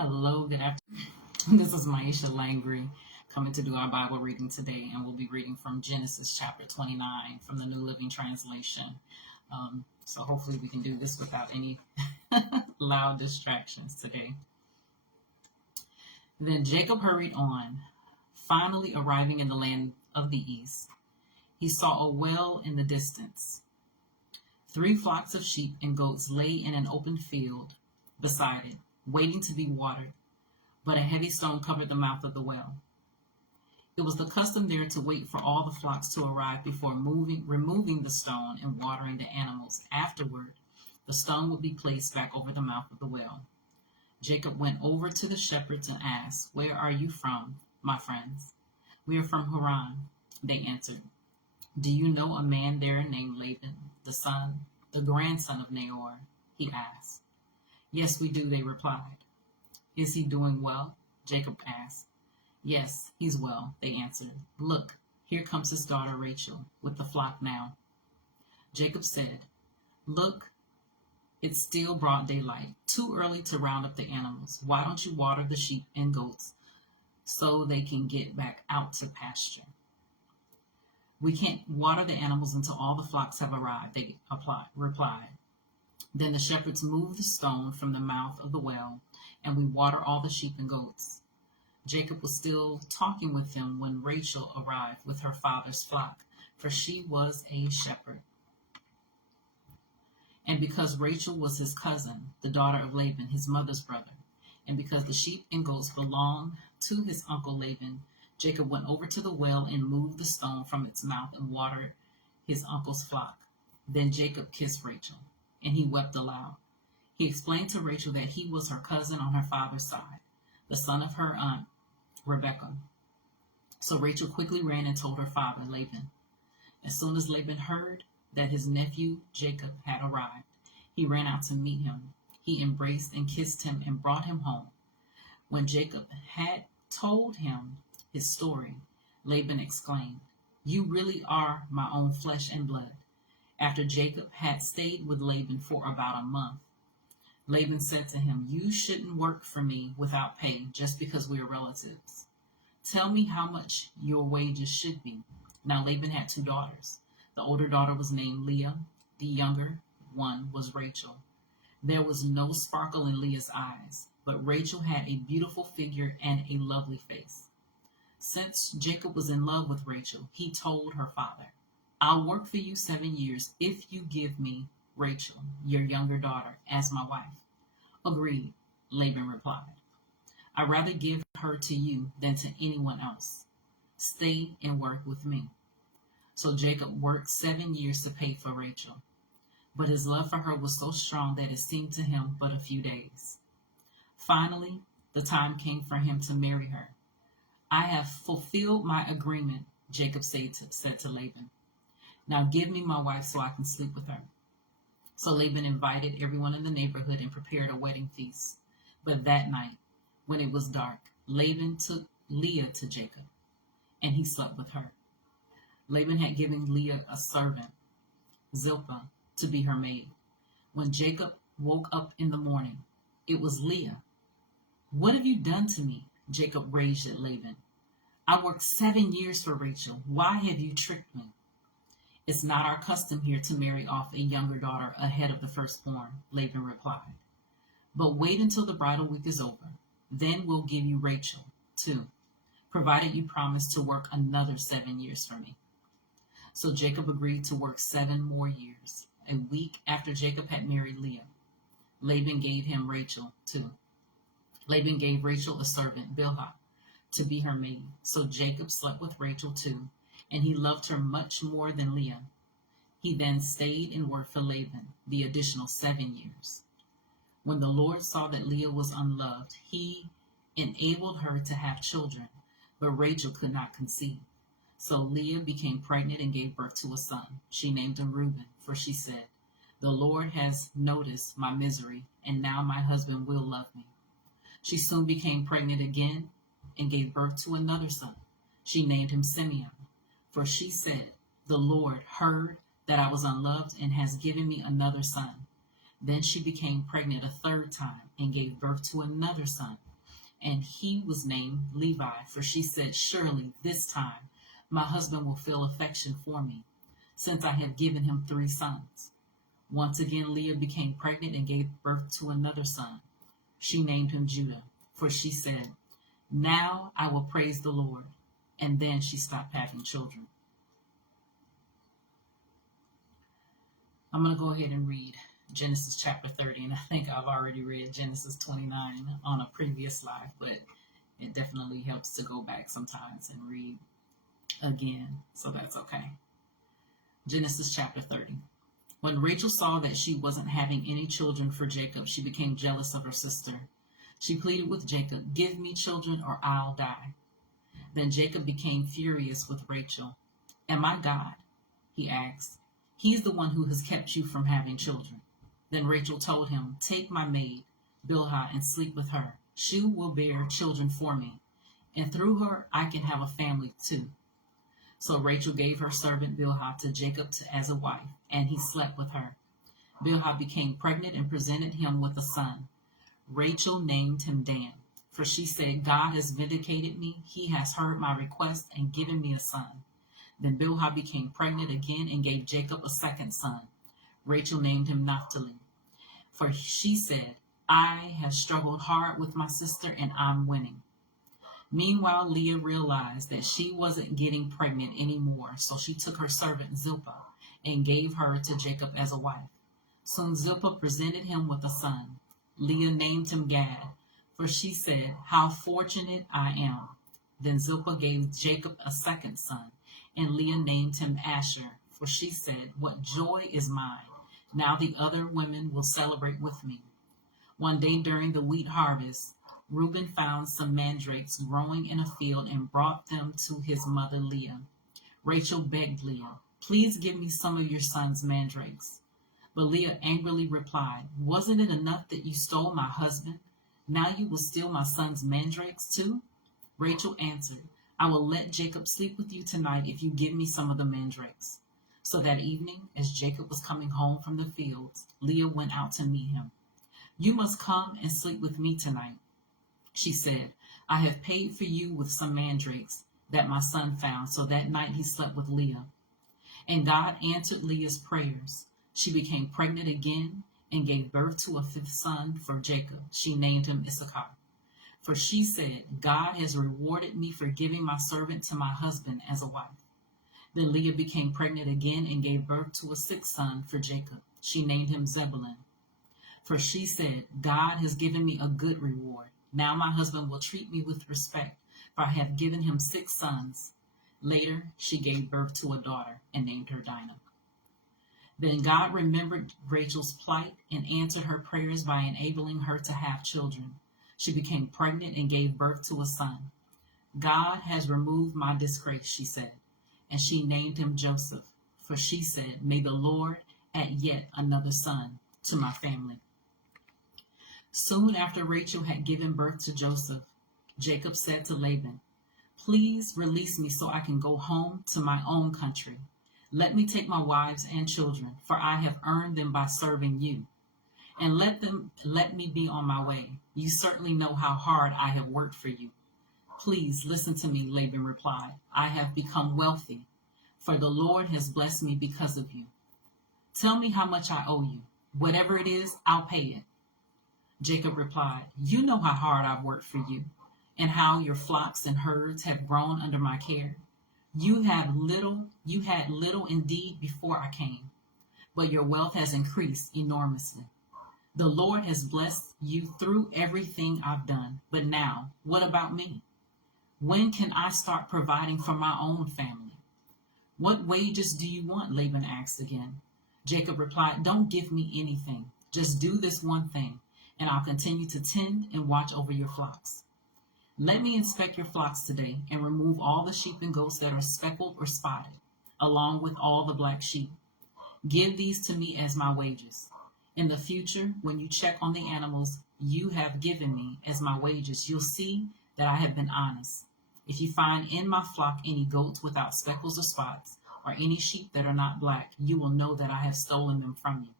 Hello, good afternoon. This is Myesha Langry coming to do our Bible reading today, and we'll be reading from Genesis chapter 29 from the New Living Translation. So hopefully we can do this without any loud distractions today. Then Jacob hurried on, finally arriving in the land of the east. He saw a well in the distance. 3 flocks of sheep and goats lay in an open field beside it, waiting to be watered, but a heavy stone covered the mouth of the well. It was the custom there to wait for all the flocks to arrive before removing the stone and watering the animals. Afterward, the stone would be placed back over the mouth of the well. Jacob went over to the shepherds and asked, "Where are you from, my friends?" "We are from Haran," they answered. "Do you know a man there named Laban, the grandson of Nahor?" he asked. "Yes, we do," they replied. "Is he doing well?" Jacob asked. "Yes, he's well," they answered. "Look, here comes his daughter Rachel with the flock now." Jacob said, "Look, it's still broad daylight, too early to round up the animals. Why don't you water the sheep and goats so they can get back out to pasture?" "We can't water the animals until all the flocks have arrived," they replied. Then the shepherds moved the stone from the mouth of the well, and we water all the sheep and goats. Jacob was still talking with them when Rachel arrived with her father's flock, for she was a shepherd. And because Rachel was his cousin, the daughter of Laban, his mother's brother, and because the sheep and goats belonged to his uncle Laban, Jacob went over to the well and moved the stone from its mouth and watered his uncle's flock. Then Jacob kissed Rachel, and he wept aloud. He explained to Rachel that he was her cousin on her father's side, the son of her aunt Rebekah. So Rachel quickly ran and told her father Laban. As soon as Laban heard that his nephew Jacob had arrived, he ran out to meet him. He embraced and kissed him and brought him home. When Jacob had told him his story, Laban exclaimed, "You really are my own flesh and blood." After Jacob had stayed with Laban for about a month, Laban said to him, "You shouldn't work for me without pay just because we are relatives. Tell me how much your wages should be." Now Laban had 2 daughters. The older daughter was named Leah. The younger one was Rachel. There was no sparkle in Leah's eyes, but Rachel had a beautiful figure and a lovely face. Since Jacob was in love with Rachel, he told her father, "I'll work for you 7 years if you give me Rachel, your younger daughter, as my wife." "Agreed," Laban replied. "I'd rather give her to you than to anyone else. Stay and work with me." So Jacob worked 7 years to pay for Rachel, but his love for her was so strong that it seemed to him but a few days. Finally, the time came for him to marry her. "I have fulfilled my agreement," Jacob said to Laban. "Now give me my wife so I can sleep with her." So Laban invited everyone in the neighborhood and prepared a wedding feast. But that night, when it was dark, Laban took Leah to Jacob, and he slept with her. Laban had given Leah a servant, Zilpah, to be her maid. When Jacob woke up in the morning, it was Leah. "What have you done to me?" Jacob raged at Laban. "I worked 7 years for Rachel. Why have you tricked me?" "It's not our custom here to marry off a younger daughter ahead of the firstborn," Laban replied. "But wait until the bridal week is over. Then we'll give you Rachel, too, provided you promise to work another 7 years for me." So Jacob agreed to work 7 more years. A week after Jacob had married Leah, Laban gave him Rachel, too. Laban gave Rachel a servant, Bilhah, to be her maid. So Jacob slept with Rachel, too, and he loved her much more than Leah. He then stayed and worked for Laban the additional 7 years. When the Lord saw that Leah was unloved, he enabled her to have children, but Rachel could not conceive. So Leah became pregnant and gave birth to a son. She named him Reuben, for she said, "The Lord has noticed my misery, and now my husband will love me." She soon became pregnant again and gave birth to another son. She named him Simeon, for she said, "The Lord heard that I was unloved and has given me another son." Then she became pregnant a third time and gave birth to another son. and he was named Levi, for she said, "Surely this time my husband will feel affection for me, since I have given him 3 sons." Once again, Leah became pregnant and gave birth to another son. She named him Judah, for she said, "Now I will praise the Lord." And then she stopped having children. I'm going to go ahead and read Genesis chapter 30, and I think I've already read Genesis 29 on a previous live, but it definitely helps to go back sometimes and read again, so that's okay. Genesis chapter 30. When Rachel saw that she wasn't having any children for Jacob, she became jealous of her sister. She pleaded with Jacob, "Give me children or I'll die." Then Jacob became furious with Rachel. "Am I God?" he asked. "He's the one who has kept you from having children." Then Rachel told him, "Take my maid, Bilhah, and sleep with her. She will bear children for me, and through her I can have a family too." So Rachel gave her servant Bilhah to Jacob as a wife, and he slept with her. Bilhah became pregnant and presented him with a son. Rachel named him Dan, for she said, "God has vindicated me. He has heard my request and given me a son." Then Bilhah became pregnant again and gave Jacob a second son. Rachel named him Naphtali, for she said, "I have struggled hard with my sister and I'm winning." Meanwhile, Leah realized that she wasn't getting pregnant anymore, so she took her servant Zilpah and gave her to Jacob as a wife. Soon Zilpah presented him with a son. Leah named him Gad, for she said, "How fortunate I am." Then Zilpah gave Jacob a second son, and Leah named him Asher, for she said, "What joy is mine! Now the other women will celebrate with me." One day during the wheat harvest, Reuben found some mandrakes growing in a field and brought them to his mother Leah. Rachel begged Leah, "Please give me some of your son's mandrakes." But Leah angrily replied, "Wasn't it enough that you stole my husband? Now you will steal my son's mandrakes too?" Rachel answered, "I will let Jacob sleep with you tonight if you give me some of the mandrakes." So that evening, as Jacob was coming home from the fields, Leah went out to meet him. "You must come and sleep with me tonight," she said. "I have paid for you with some mandrakes that my son found." So that night he slept with Leah. And God answered Leah's prayers. She became pregnant again and gave birth to a 5th son for Jacob. She named him Issachar. For she said, "God has rewarded me for giving my servant to my husband as a wife." Then Leah became pregnant again and gave birth to a 6th son for Jacob. She named him Zebulun. For she said, "God has given me a good reward. Now my husband will treat me with respect, for I have given him 6 sons. Later, she gave birth to a daughter and named her Dinah. Then God remembered Rachel's plight and answered her prayers by enabling her to have children. She became pregnant and gave birth to a son. "God has removed my disgrace," she said, and she named him Joseph, for she said, "May the Lord add yet another son to my family." Soon after Rachel had given birth to Joseph, Jacob said to Laban, "Please release me so I can go home to my own country. Let me take my wives and children, for I have earned them by serving you. And let me be on my way. You certainly know how hard I have worked for you." "Please listen to me," Laban replied. "I have become wealthy, for the Lord has blessed me because of you. Tell me how much I owe you. Whatever it is, I'll pay it." Jacob replied, "You know how hard I've worked for you, and how your flocks and herds have grown under my care. You had little indeed before I came, but your wealth has increased enormously. The Lord has blessed you through everything I've done. But now, what about me? When can I start providing for my own family?" "What wages do you want?" Laban asked again. Jacob replied, "Don't give me anything. Just do this one thing, and I'll continue to tend and watch over your flocks. Let me inspect your flocks today and remove all the sheep and goats that are speckled or spotted, along with all the black sheep. Give these to me as my wages. In the future, when you check on the animals you have given me as my wages, you'll see that I have been honest. If you find in my flock any goats without speckles or spots, or any sheep that are not black, you will know that I have stolen them from you."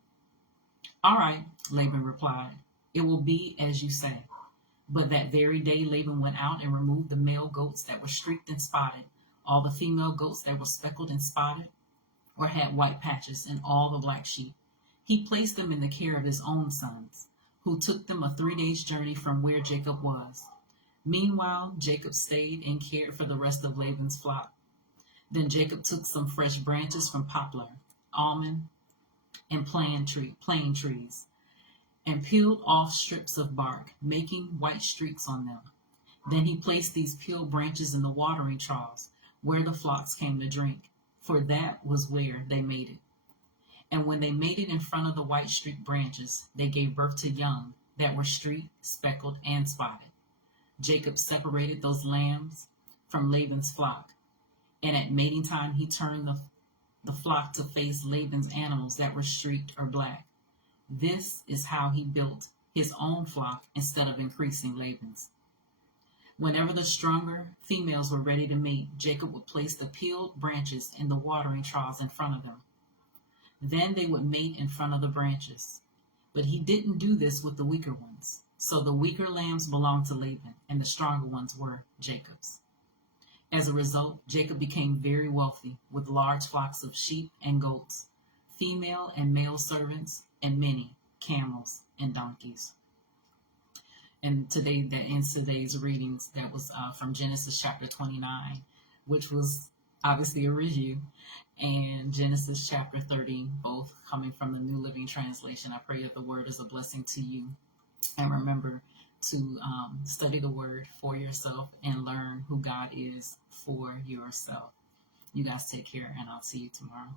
"All right," Laban replied. "It will be as you say." But that very day, Laban went out and removed the male goats that were streaked and spotted, all the female goats that were speckled and spotted, or had white patches, and all the black sheep. He placed them in the care of his own sons, who took them a 3 days' journey from where Jacob was. Meanwhile, Jacob stayed and cared for the rest of Laban's flock. Then Jacob took some fresh branches from poplar, almond, and plane trees, and peeled off strips of bark, making white streaks on them. Then he placed these peeled branches in the watering troughs, where the flocks came to drink, for that was where they mated. And when they mated in front of the white streaked branches, they gave birth to young that were streaked, speckled, and spotted. Jacob separated those lambs from Laban's flock, and at mating time he turned the flock to face Laban's animals that were streaked or black. This is how he built his own flock instead of increasing Laban's. Whenever the stronger females were ready to mate, Jacob would place the peeled branches in the watering troughs in front of them. Then they would mate in front of the branches. But he didn't do this with the weaker ones. So the weaker lambs belonged to Laban, and the stronger ones were Jacob's. As a result, Jacob became very wealthy, with large flocks of sheep and goats, female and male servants, and many camels and donkeys. And today, that ends today's readings. That was from Genesis chapter 29, which was obviously a review, and Genesis chapter 30, both coming from the New Living Translation. I pray that the word is a blessing to you. And remember to study the word for yourself and learn who God is for yourself. You guys take care, and I'll see you tomorrow.